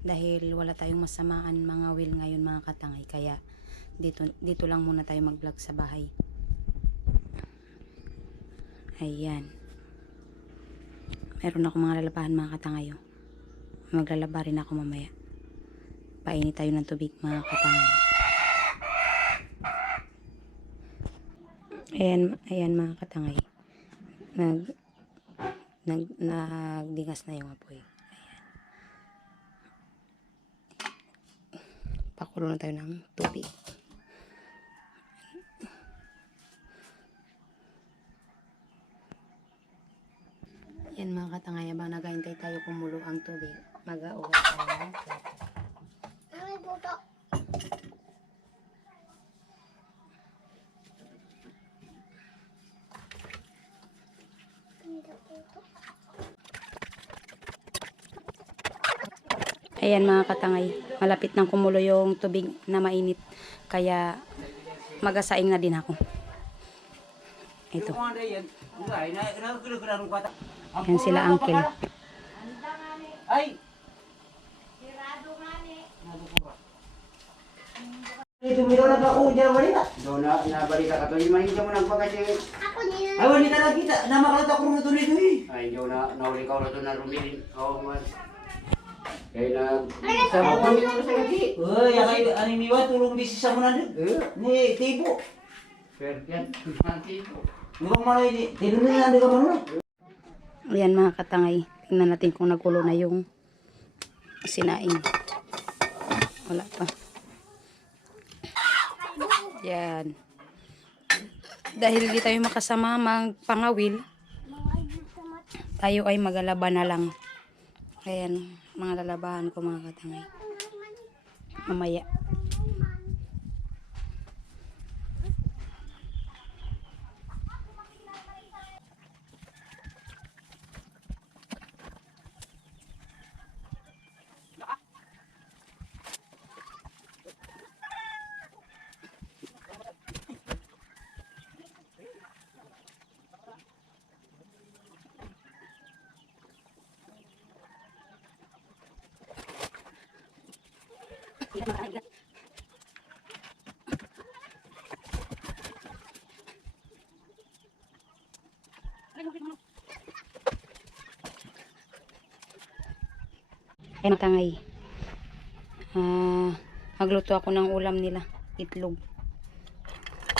dahil wala tayong masamaan mga will ngayon mga katangay, kaya dito lang muna tayo mag vlog sa bahay. Ayan, meron ako mga lalabahan mga katangay, oh. Maglalaba rin ako mamaya. Painit tayo ng tubig mga katangay. Ayan mga katangay, nagdigas na yung apoy. Pakulo na tayo ng tubig. Yan mga katangay, habang naghahintay tayo kumulo ang tubig, mag-augas tayo ng plato. Ay, buto. Ayan mga katangay, malapit nang kumulo yung tubig na mainit, kaya magasaing na din ako. Ito. Yan sila uncle. Ay! Tumiro na ba ako dyan balita? Doon na, nabalita ka to. Yung mahinja mo nagpagkasi. Ako niya. Ay, walita na kita. Namakalata ko rin ito nito eh. Ay, Diyo na, nahuli ka ulit na rumilin. Oo, man. Kaya na, Sa mga kami ko sa lagi. Uy, yakay, animiwa, tulong bisis ako na din. Ni, tipo. fair yan. Nanti po. Nurong malay ni, tinunod na ka man. Ayan mga katangay, tingnan natin kung nagulo na yung sinaing. Wala pa. Yan. Dahil hindi tayo makasama magpangawil, tayo ay magalaba na lang. Ayan, mga lalabahan ko mga katangay. Mamaya. Ayan mga tangay, magluto ako ng ulam nila, itlog,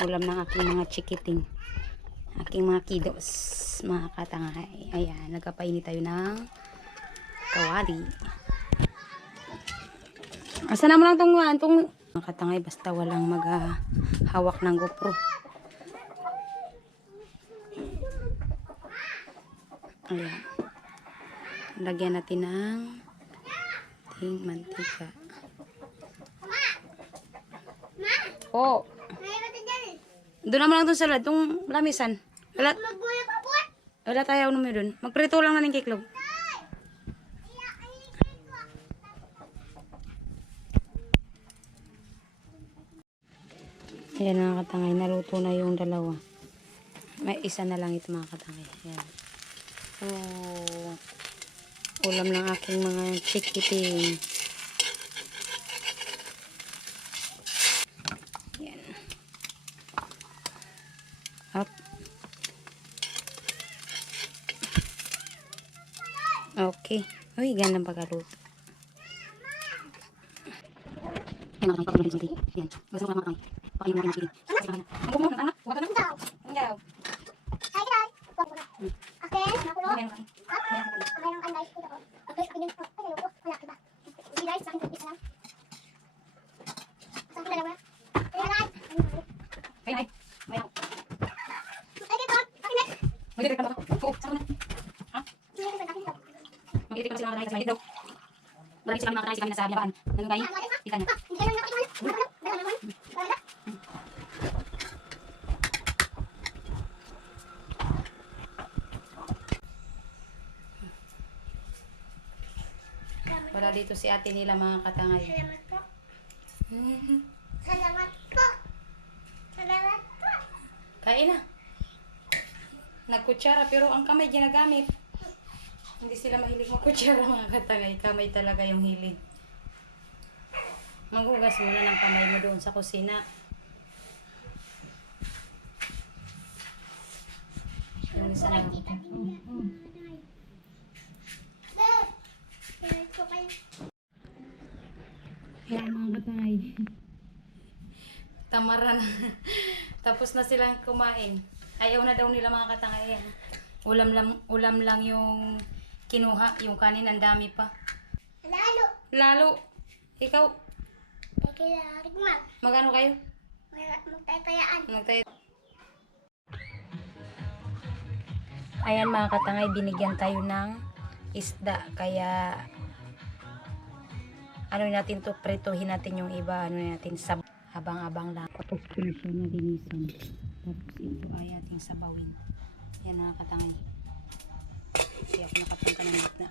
ulam ng aking mga chikiting, aking mga kiddos mga katangay. Ayan, nagkapainit tayo ng kawali. Asa mo lang tong mga katangay, basta walang maghahawak ng GoPro. Ayan, lagyan natin ng mantika. Oh, Mayroon din dyan eh. doon naman lang itong salad, itong lamisan. Wala Magbuya pa po. tayo naman doon. Magprito lang natin kiklog. Ayan mga katangay, naluto na yung dalawa. May isa na lang ito mga katangay. Ayan. Oh, ulam ng aking mga chikiting. Ayan. Up. Okay. Uy, gandang pagkaluto. Ayan mga katangay, pagkaluto. Ayan. Gusto ko lang mga katangay. Pakain natin ang chikiting. Ang bumo, anak. Huwag ka na. Ikaw. Ang gaw. Ay, kaya. Akin, nakulo. Ayan, okay. Mayroong ang rice ko ako. Okay, akin yung, ay, ayoko. Wala, iba. Si rice, sa akin, isa lang. Sa akin, dalawa. Ay, alay. Ay, ay. Mayroon. Ay, dito. Akin na. Mag-itik ka ba? Oo, saan na? Ha? Sige, dito, akin dito. Mag-itik ka ba sila mga katangay sa mahigit daw? Marami sila mga katangay sa kami nasa binabaan. Nanggay? Ika na. Hindi ka lang nakita. Dalawa naman. Wala na. Wala dito si ate nila mga katangay. Salamat po. Salamat po. Salamat po. Kain na. Nagkutsara pero ang kamay ginagamit. Hindi sila mahilig magkutsara mga katangay. Kamay talaga yung hilig. Maghugas muna ng kamay mo doon sa kusina. Yung isa na. Ito kayo. Yan mga katangay. Tamara na. Tapos na silang kumain. Ayaw na daw nila mga katangay. Yan. Ulam lang yung kinuha. Yung kanin ang dami pa. Lalo. Lalo. Ikaw, Ay kaya Rigmar. magano kayo? Magtatayaan. Ayan mga katangay, binigyan tayo ng isda. Kaya ano natin to, prituhin natin yung iba. Ano natin, abang-abang lang. Tapos ko na siya nalinisan. Tapos ito ay ating sabawin. Yan mga katangay. Kasi ako nakapunta ng gitna.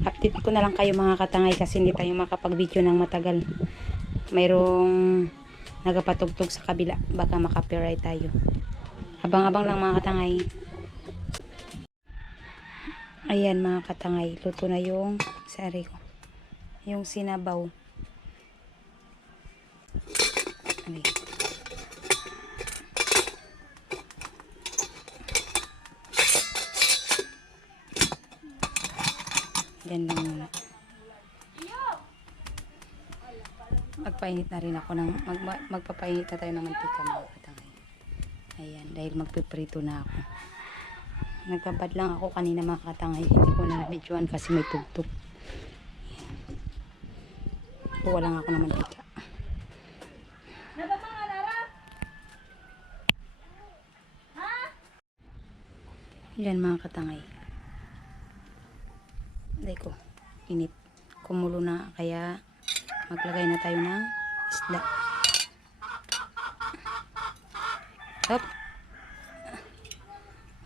Update ko na lang kayo mga katangay kasi hindi tayo makapag-video ng matagal. Mayroong nagapatugtog sa kabila. Baka makapiright tayo. Abang-abang lang mga katangay. Ayan mga katangay. Luto na yung sari ko. Yung sinabaw. Ayan. Yan lang muna. Magpainit na rin ako ng magpapainit na tayo ng mantika mga katangay. Ayan, dahil magpiprito na ako. Nagpabad lang ako kanina mga katangay. Hindi ko na videoan kasi may tugtog. Kuha lang ako ng mantika. Yan mga katangay. Day ko, init. Kumulo na, kaya maglagay na tayo ng isda. Hop.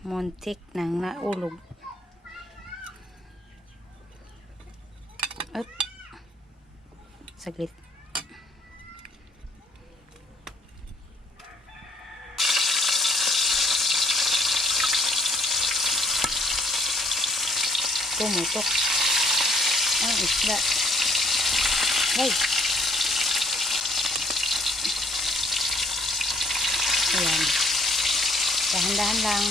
Muntik nang naulog. Hop. Saglit. Pumutok. Ang isda. Hey. Ayan. Dahan-dahan lang.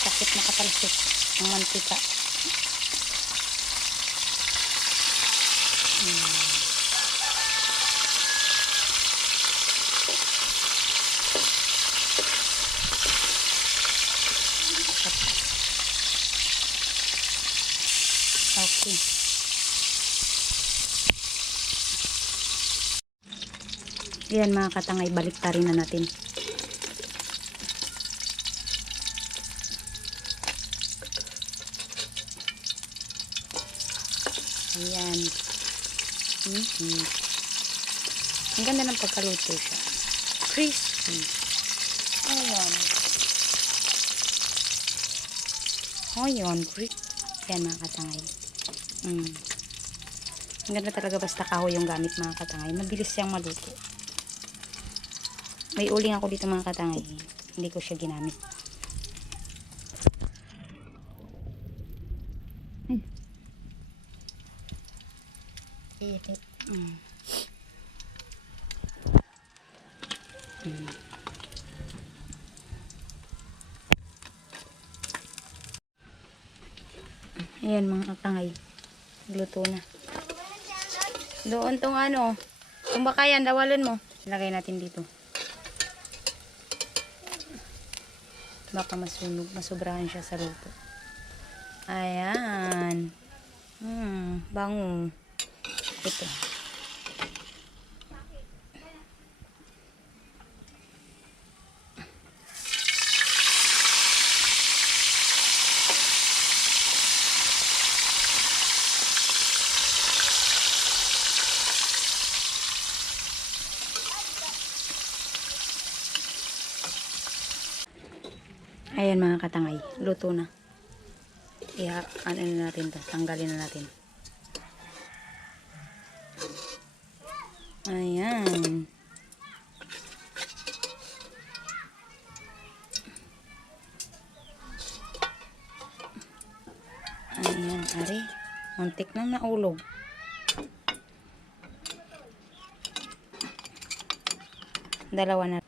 Sakit makatalsik ang mantika. Okay. Yan mga katangay, baliktarin na natin. Ayan. Ang ganda ng pagkaluto siya. Crispy. Ayan. Ayan. Yan mga katangay. Ang ganda talaga basta kahoy yung gamit mga katangay. Mabilis siyang maluto. May uling ako dito mga katangay. Hindi ko siya ginamit. Ayan mga katangay. Luto na. Doon tong ano. Kung baka yan, dawalan mo. Lagay natin dito. Baka masunog. Masobrahan siya sa luto. Ayan. Bango. Ito. Ayan mga katangay, luto na. Ano na natin to, tanggalin na natin. Ayan. Ayan, ari. Muntik na naulog. Dalawa na.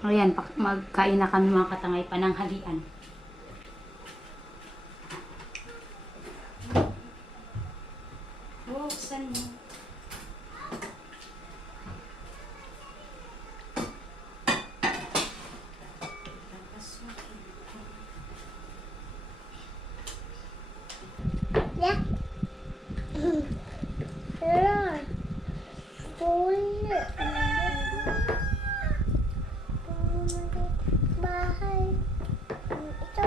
Ayan, magkain na kami mga katangay, pananghalian. Buksan mo. Yeah. Hello. Bahay. Ito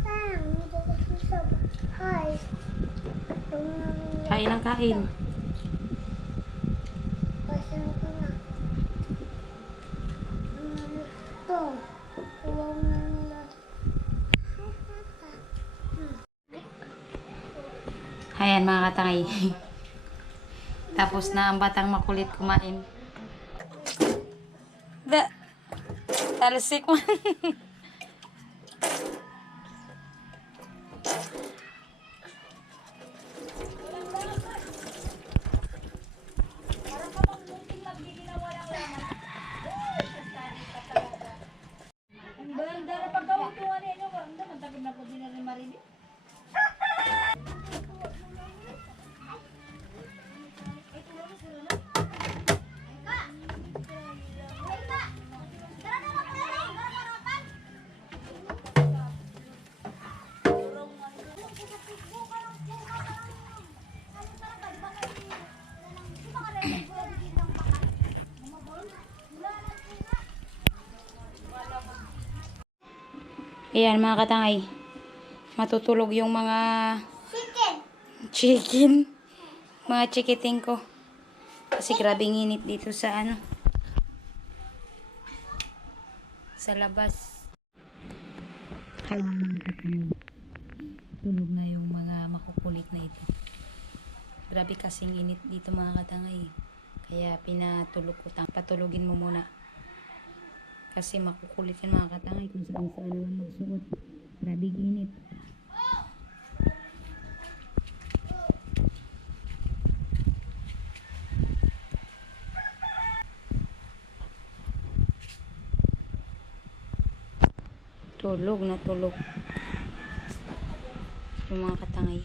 lang. Dito sa bahay. Kain ang kain. Pasang ko na. Ito. Huwag na nila. Ayan mga katangay. Tapos na ang batang makulit kumain. Talsik man. Ayan mga katangay. Matutulog yung mga chicken. Mga chikiting ko. Kasi grabing init dito sa ano. Sa labas. Ayan mga katangay. Tulog na yung mga makukulit na ito. Grabe kasing init dito mga katangay. Kaya pinatulog ko. Patulogin mo muna. Kasi makukulit yan mga katangay kung saan saan lang magsuot. Grabe init. Tulog na tulog. Yung mga katangay.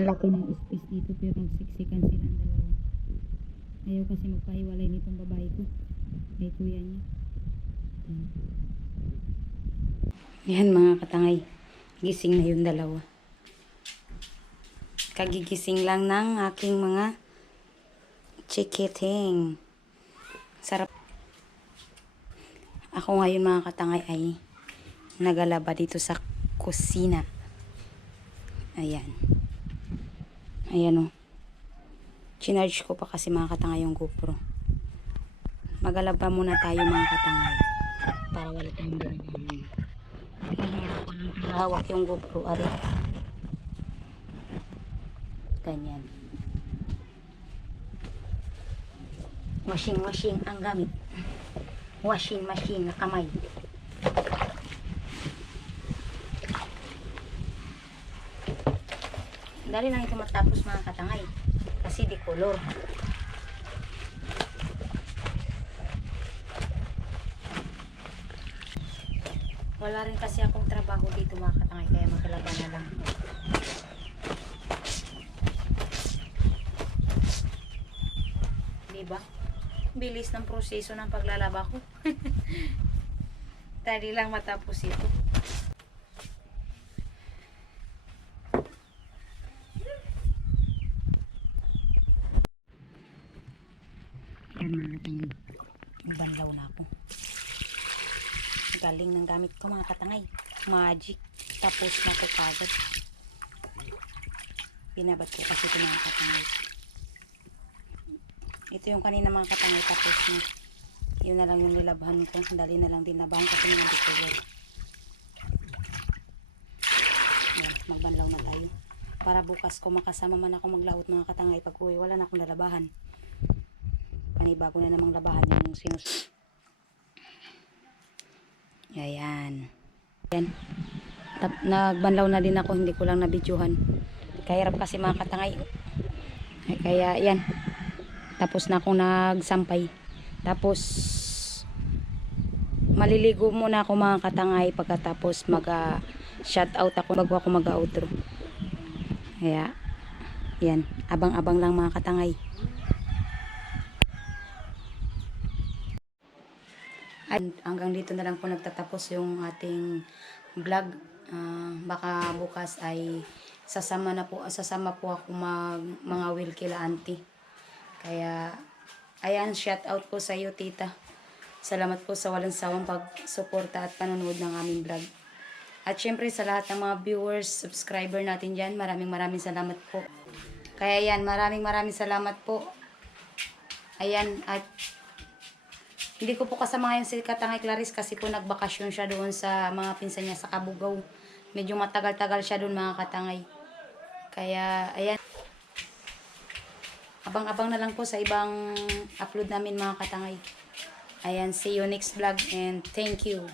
Ang laki ng space dito pero nagsiksikan silang dalawa. Ayaw kasi magpahiwalay nitong babae ko. Kay kuya niya. Yan mga katangay. Gising na yung dalawa. Kagigising lang ng aking mga chikiting. Sarap. Ako ngayon mga katangay ay nagalaba dito sa kusina. Ayan. Ayan o. Chinarge ko pa kasi mga katangay yung GoPro. Magalaba muna tayo mga katangay. Para wala tayong gano'n. Hawak yung GoPro. Ari. Ganyan. Washing machine ang gamit. Washing machine na kamay. Dali lang ito matapos mga katangay. Kasi di color. Wala rin kasi akong trabaho dito mga katangay. Kaya maglaba na lang. Diba? Bilis ng proseso ng paglalaba ko. Dali lang matapos ito. Yan mga katangay. Banlaw na ako. Galing ng gamit ko mga katangay. Magic. Tapos na to kagad. Binabat ko kasi ito mga katangay. Ito yung kanina mga katangay. Tapos yun na lang yung nilabhan ko. Dali na lang dinabahan kasi mga dito yun. Yan, magbanlaw na tayo. Para bukas ko makasama man ako maglaot mga katangay. Pag uwi wala na akong lalabahan. Panibago na namang labahan yung sinus. Ayan. Ayan. Nagbanlaw na din ako. Hindi ko lang nabidyohan. Kahirap kasi mga katangay. Kaya yan. Tapos na akong nagsampay. Tapos maliligo muna ako mga katangay. Pagkatapos mag-shout out ako bago ako mag-outro. Kaya yan. Abang-abang lang mga katangay. At hanggang dito na lang po nagtatapos yung ating vlog. Baka bukas ay sasama po ako mga will kila auntie. Kaya ayan, shout out po sa iyo tita. Salamat po sa walang sawang pagsuporta at panonood ng aming vlog. At syempre sa lahat ng mga viewers, subscriber natin dyan, maraming salamat po. Kaya yan, maraming salamat po. Ayan, at hindi ko po kasama ngayon si Katangay Clarice kasi po nagbakasyon siya doon sa mga pinsan niya sa Kabugaw. Medyo matagal-tagal siya doon mga katangay. Kaya, ayan. Abang-abang na lang po sa ibang upload namin mga katangay. Ayan, see you next vlog and thank you.